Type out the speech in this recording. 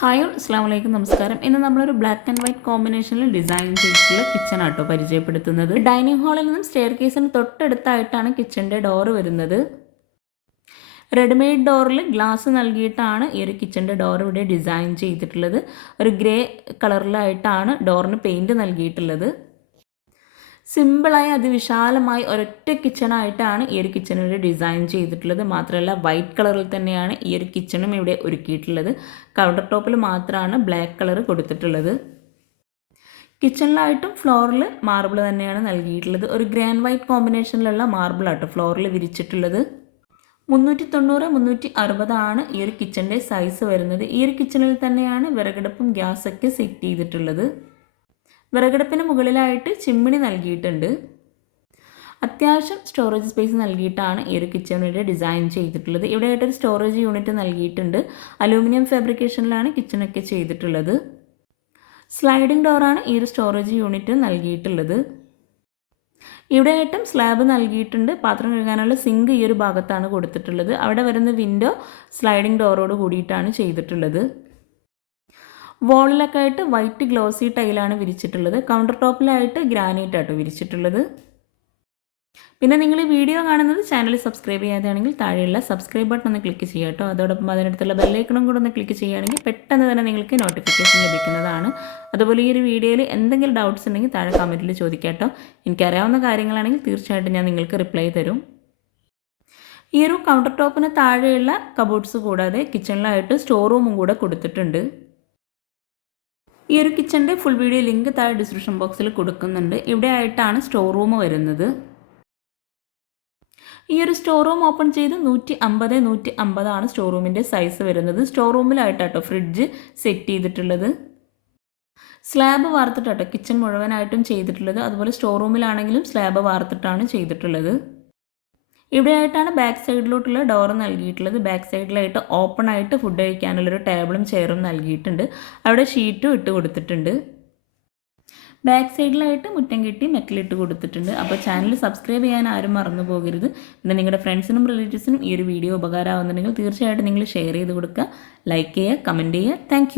Hi അസ്സാം വലൈക്കും നമസ്കാരം. ഇന്ന് നമ്മളൊരു ബ്ലാക്ക് ആൻഡ് വൈറ്റ് കോമ്പിനേഷനിൽ ഡിസൈൻ ചെയ്തിട്ടുള്ള കിച്ചൺ ആട്ടോ പരിചയപ്പെടുത്തുന്നത്. ഡൈനിങ് ഹാളിൽ നിന്നും സ്റ്റെയർ കേസിന് തൊട്ടടുത്തായിട്ടാണ് കിച്ചന്റെ ഡോറ് വരുന്നത്. റെഡിമെയ്ഡ് ഡോറിൽ ഗ്ലാസ് നൽകിയിട്ടാണ് ഈ ഒരു കിച്ചന്റെ ഡോർ ഇവിടെ ഡിസൈൻ ചെയ്തിട്ടുള്ളത്. ഒരു ഗ്രേ കളറിലായിട്ടാണ് ഡോറിന് പെയിന്റ് നൽകിയിട്ടുള്ളത്. സിമ്പിളായി അതിവിശാലമായി ഒരൊറ്റ കിച്ചണായിട്ടാണ് ഈ ഒരു കിച്ചൺ ഇവിടെ ഡിസൈൻ ചെയ്തിട്ടുള്ളത്. മാത്രമല്ല വൈറ്റ് കളറിൽ തന്നെയാണ് ഈ ഒരു കിച്ചണും ഇവിടെ ഒരുക്കിയിട്ടുള്ളത്. കൗണ്ടർ ടോപ്പിൽ മാത്രമാണ് ബ്ലാക്ക് കളർ കൊടുത്തിട്ടുള്ളത്. കിച്ചണിലായിട്ടും ഫ്ലോറിൽ മാർബിൾ തന്നെയാണ് നൽകിയിട്ടുള്ളത്. ഒരു ഗ്രാൻഡ് വൈറ്റ് കോമ്പിനേഷനിലുള്ള മാർബിളാട്ടോ ഫ്ലോറിൽ വിരിച്ചിട്ടുള്ളത്. മുന്നൂറ്റി തൊണ്ണൂറ് മുന്നൂറ്റി അറുപതാണ് ഈ ഒരു കിച്ചന്റെ സൈസ് വരുന്നത്. ഈ ഒരു കിച്ചണിൽ തന്നെയാണ് വിറകടുപ്പും ഗ്യാസൊക്കെ സെറ്റ് ചെയ്തിട്ടുള്ളത്. വിറകടുപ്പിന് മുകളിലായിട്ട് ചിമ്മിണി നൽകിയിട്ടുണ്ട്. അത്യാവശ്യം സ്റ്റോറേജ് സ്പേസ് നൽകിയിട്ടാണ് ഈ ഒരു കിച്ചൺ ഇവിടെ ഡിസൈൻ ചെയ്തിട്ടുള്ളത്. ഇവിടെ ആയിട്ടൊരു സ്റ്റോറേജ് യൂണിറ്റ് നൽകിയിട്ടുണ്ട്. അലൂമിനിയം ഫാബ്രിക്കേഷനിലാണ് കിച്ചണൊക്കെ ചെയ്തിട്ടുള്ളത്. സ്ലൈഡിംഗ് ഡോറാണ് ഈ ഒരു സ്റ്റോറേജ് യൂണിറ്റ് നൽകിയിട്ടുള്ളത്. ഇവിടെ ആയിട്ടും സ്ലാബ് നൽകിയിട്ടുണ്ട്. പാത്രം കഴുകാനുള്ള സിങ്ക് ഈ ഒരു ഭാഗത്താണ് കൊടുത്തിട്ടുള്ളത്. അവിടെ വരുന്ന വിൻഡോ സ്ലൈഡിംഗ് ഡോറോട് കൂടിയിട്ടാണ് ചെയ്തിട്ടുള്ളത്. വോളിലൊക്കെ ആയിട്ട് വൈറ്റ് ഗ്ലോസി ടൈലാണ് വിരിച്ചിട്ടുള്ളത്. കൗണ്ടർ ടോപ്പിലായിട്ട് ഗ്രാനൈറ്റ് ആട്ടോ വിരിച്ചിട്ടുള്ളത്. പിന്നെ നിങ്ങൾ ഈ വീഡിയോ കാണുന്നത് ചാനൽ സബ്സ്ക്രൈബ് ചെയ്യാതെയാണെങ്കിൽ താഴെയുള്ള സബ്സ്ക്രൈബ് ബട്ടൺ ഒന്ന് ക്ലിക്ക് ചെയ്യുക കേട്ടോ. അതോടൊപ്പം അതിനടുത്തുള്ള ബെല്ലൈക്കണും കൂടെ ഒന്ന് ക്ലിക്ക് ചെയ്യുകയാണെങ്കിൽ പെട്ടെന്ന് തന്നെ നിങ്ങൾക്ക് നോട്ടിഫിക്കേഷൻ ലഭിക്കുന്നതാണ്. അതുപോലെ ഈ ഒരു വീഡിയോയിൽ എന്തെങ്കിലും ഡൗട്ട്സ് ഉണ്ടെങ്കിൽ താഴെ കമന്റിൽ ചോദിക്കാം കേട്ടോ. എനിക്കറിയാവുന്ന കാര്യങ്ങളാണെങ്കിൽ തീർച്ചയായിട്ടും ഞാൻ നിങ്ങൾക്ക് റിപ്ലൈ തരും. ഈ ഒരു കൗണ്ടർ ടോപ്പിന് താഴെയുള്ള കബോർഡ്സ് കൂടാതെ കിച്ചണിലായിട്ട് സ്റ്റോർ റൂമും കൂടെ കൊടുത്തിട്ടുണ്ട്. ഈ ഒരു കിച്ചന്റെ ഫുൾ വീഡിയോ ലിങ്ക് താഴെ ഡിസ്ക്രിപ്ഷൻ ബോക്സിൽ കൊടുക്കുന്നുണ്ട്. ഇവിടെ ആയിട്ടാണ് സ്റ്റോർ റൂം വരുന്നത്. ഈ ഒരു സ്റ്റോർ റൂം ഓപ്പൺ ചെയ്ത് നൂറ്റി അമ്പത് നൂറ്റി അമ്പതാണ് സ്റ്റോർ റൂമിന്റെ സൈസ് വരുന്നത് സ്റ്റോർ റൂമിലായിട്ടാട്ടോ ഫ്രിഡ്ജ് സെറ്റ് ചെയ്തിട്ടുള്ളത്. സ്ലാബ് വാർത്തിട്ടാട്ടോ കിച്ചൺ മുഴുവനായിട്ടും ചെയ്തിട്ടുള്ളത്. അതുപോലെ സ്റ്റോർ റൂമിലാണെങ്കിലും സ്ലാബ് വാർത്തിട്ടാണ് ചെയ്തിട്ടുള്ളത്. ഇവിടെ ആയിട്ടാണ് ബാക്ക് സൈഡിലോട്ടുള്ള ഡോർ നൽകിയിട്ടുള്ളത്. ബാക്ക് സൈഡിലായിട്ട് ഓപ്പൺ ആയിട്ട് ഫുഡ് കഴിക്കാനുള്ളൊരു ടേബിളും ചെയറും നൽകിയിട്ടുണ്ട്. അവിടെ ഷീറ്റും ഇട്ട് കൊടുത്തിട്ടുണ്ട്. ബാക്ക് സൈഡിലായിട്ട് മുറ്റം കെട്ടി മെറ്റലിട്ട് കൊടുത്തിട്ടുണ്ട്. അപ്പോൾ ചാനൽ സബ്സ്ക്രൈബ് ചെയ്യാൻ ആരും മറന്നു പോകരുത്. പിന്നെ നിങ്ങളുടെ ഫ്രണ്ട്സിനും റിലേറ്റീവ്സിനും ഈ ഒരു വീഡിയോ ഉപകാരമാകുന്നുണ്ടെങ്കിൽ തീർച്ചയായിട്ടും നിങ്ങൾ ഷെയർ ചെയ്ത് കൊടുക്കുക. ലൈക്ക് ചെയ്യുക കമന്റ് ചെയ്യുക. താങ്ക്